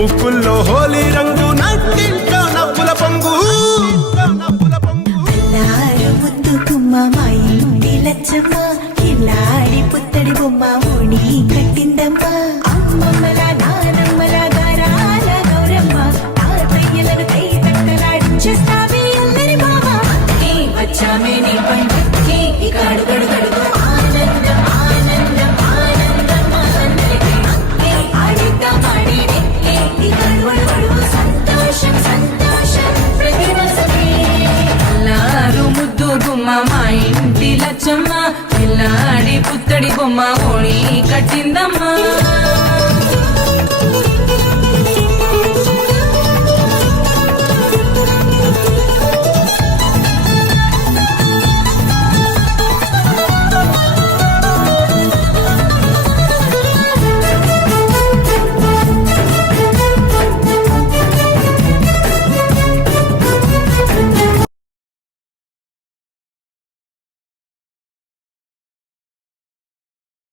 ముక్కుల్లో హోలీ రంగు నట్టింట్లో నవ్వుల పొంగు ముద్దు గుమ్మ మా ఇంటి లచ్చమ్మ కిల్లాడి పుత్తడి బొమ్మ ఓణి కట్టిందమ్మ అమ్మమ్మల నానమ్మల గారాల గౌరమ్మ తాతయ్యలను కై తట్టలాడించేస్తావే అల్లరి బావ వచ్చామే నీ పంటకి ఇక అడుగడు గడుగు ఆనందం ఆనందం ఆనందం అందరికీ ఆడిద్దాం ఆడినే ఇక అడుగడు సంతోషం సంతోషం ప్రతి మనసుకి అల్లారు ముద్దు గుమ్మ మా ఇంటి లచ్చమ్మ పిల్లాడి పుత్తడి బొమ్మ ఓణి కట్టిందమ్మా